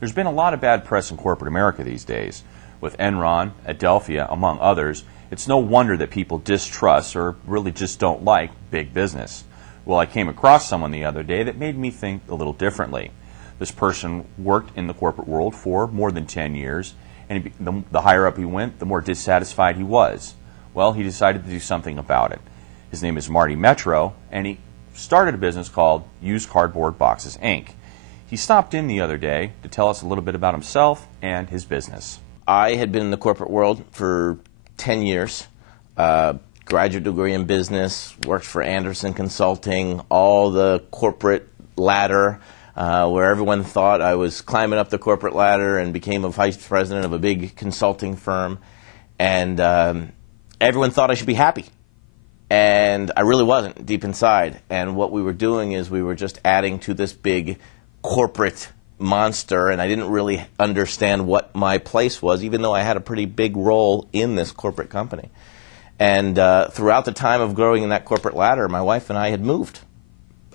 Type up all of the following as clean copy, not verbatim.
There's been a lot of bad press in corporate America these days. With Enron, Adelphia, among others, it's no wonder that people distrust or really just don't like big business. Well, I came across someone the other day that made me think a little differently. This person worked in the corporate world for more than 10 years, and the higher up he went, the more dissatisfied he was. Well, he decided to do something about it. His name is Marty Metro, and he started a business called Used Cardboard Boxes, Inc. He stopped in the other day to tell us a little bit about himself and his business. I had been in the corporate world for 10 years, graduate degree in business, worked for Anderson Consulting, all the corporate ladder, where everyone thought I was climbing up the corporate ladder, and became a vice president of a big consulting firm. And everyone thought I should be happy. And I really wasn't deep inside. And what we were doing is we were just adding to this big corporate monster, and I didn't really understand what my place was, even though I had a pretty big role in this corporate company. And throughout the time of growing in that corporate ladder, my wife and I had moved.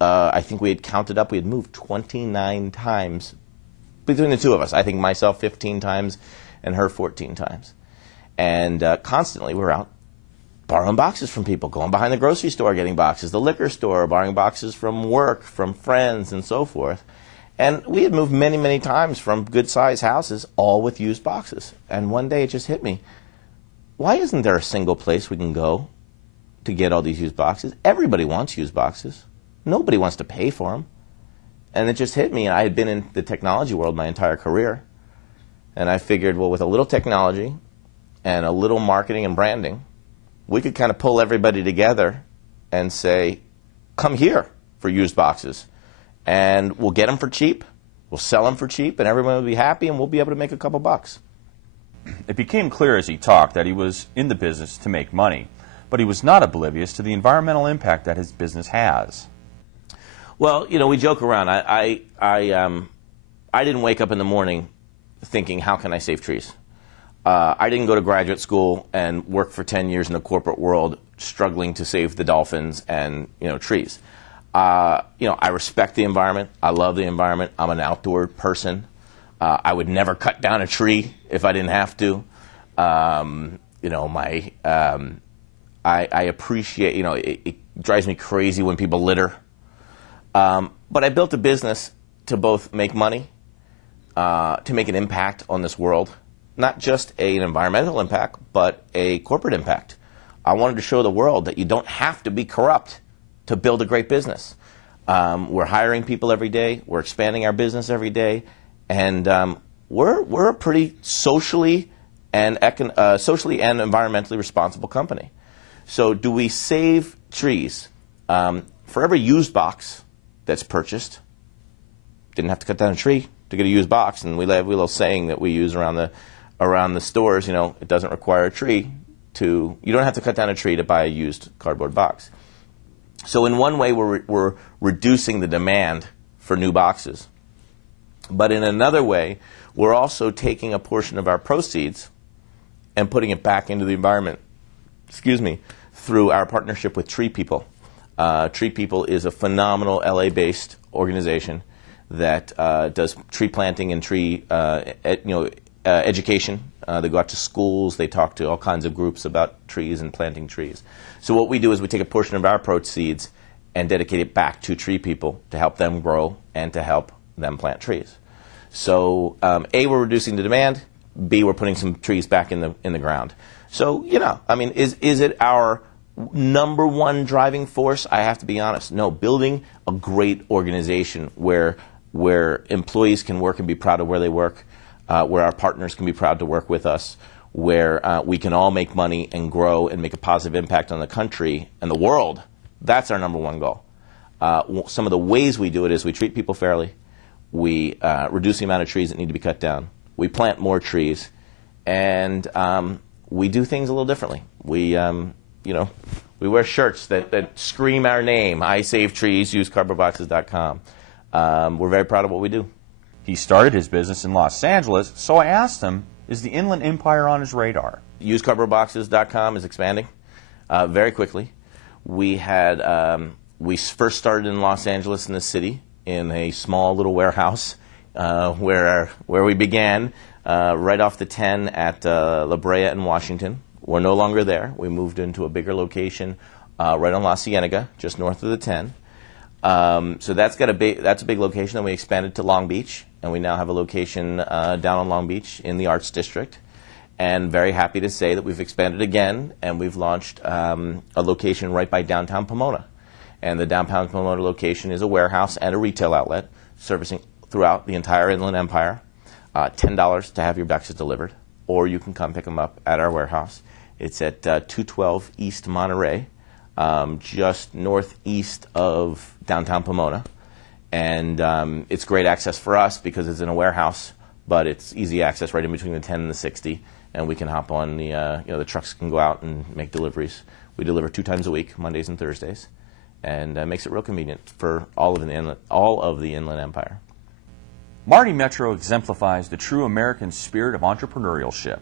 I think we had counted up, we had moved 29 times between the two of us. I think myself 15 times and her 14 times. And constantly we were out borrowing boxes from people, going behind the grocery store getting boxes, the liquor store, borrowing boxes from work, from friends, and so forth. And we had moved many, many times from good-sized houses, all with used boxes. And one day it just hit me. Why isn't there a single place we can go to get all these used boxes? Everybody wants used boxes. Nobody wants to pay for them. And it just hit me. I had been in the technology world my entire career. And I figured, well, with a little technology and a little marketing and branding, we could kind of pull everybody together and say, come here for used boxes. And we'll get them for cheap, we'll sell them for cheap, and everyone will be happy, and we'll be able to make a couple bucks. It became clear as he talked that he was in the business to make money, but he was not oblivious to the environmental impact that his business has. Well, you know, we joke around. I didn't wake up in the morning thinking, how can I save trees? I didn't go to graduate school and work for 10 years in the corporate world struggling to save the dolphins and, trees. I respect the environment. I love the environment. I'm an outdoor person. I would never cut down a tree if I didn't have to. I appreciate, it drives me crazy when people litter. But I built a business to both make money, to make an impact on this world, not just an environmental impact, but a corporate impact. I wanted to show the world that you don't have to be corrupt to build a great business. We're hiring people every day. We're expanding our business every day, and we're a pretty socially and environmentally responsible company. So, do we save trees? For every used box that's purchased, didn't have to cut down a tree to get a used box, and we have a little saying that we use around the stores. It doesn't require a tree you don't have to cut down a tree to buy a used cardboard box. So in one way, we're reducing the demand for new boxes. But in another way, we're also taking a portion of our proceeds and putting it back into the environment, through our partnership with Tree People. Tree People is a phenomenal LA-based organization that does tree planting and tree education. They go out to schools. They talk to all kinds of groups about trees and planting trees. So what we do is we take a portion of our proceeds and dedicate it back to Tree People to help them grow and to help them plant trees. So A, we're reducing the demand. B, we're putting some trees back in the ground. So, is it our number one driving force? I have to be honest. No, building a great organization where employees can work and be proud of where they work, where our partners can be proud to work with us, where we can all make money and grow and make a positive impact on the country and the world. That's our number one goal. Some of the ways we do it is we treat people fairly. We reduce the amount of trees that need to be cut down. We plant more trees. And we do things a little differently. We wear shirts that scream our name. I save trees, usecardboardboxes.com. We're very proud of what we do. He started his business in Los Angeles, so I asked him, is the Inland Empire on his radar? Usecardboardboxes.com is expanding very quickly. We first started in Los Angeles in the city in a small little warehouse where we began, right off the 10 at La Brea in Washington. We're no longer there. We moved into a bigger location right on La Cienega, just north of the 10. So that's a big location. Then we expanded to Long Beach, and we now have a location down on Long Beach in the Arts District. And very happy to say that we've expanded again, and we've launched a location right by downtown Pomona. And the downtown Pomona location is a warehouse and a retail outlet servicing throughout the entire Inland Empire. $10 to have your boxes delivered, or you can come pick them up at our warehouse. It's at 212 East Monterey, just northeast of downtown Pomona. And it's great access for us because it's in a warehouse, but it's easy access right in between the 10 and the 60. And we can hop on the trucks can go out and make deliveries. We deliver 2 times a week, Mondays and Thursdays, and makes it real convenient for all of the Inland Empire. Marty Metro exemplifies the true American spirit of entrepreneurship.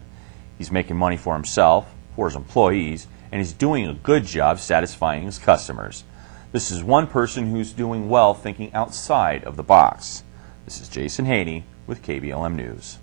He's making money for himself, for his employees, and he's doing a good job satisfying his customers. This is one person who's doing well thinking outside of the box. This is Jason Haney with KBLM News.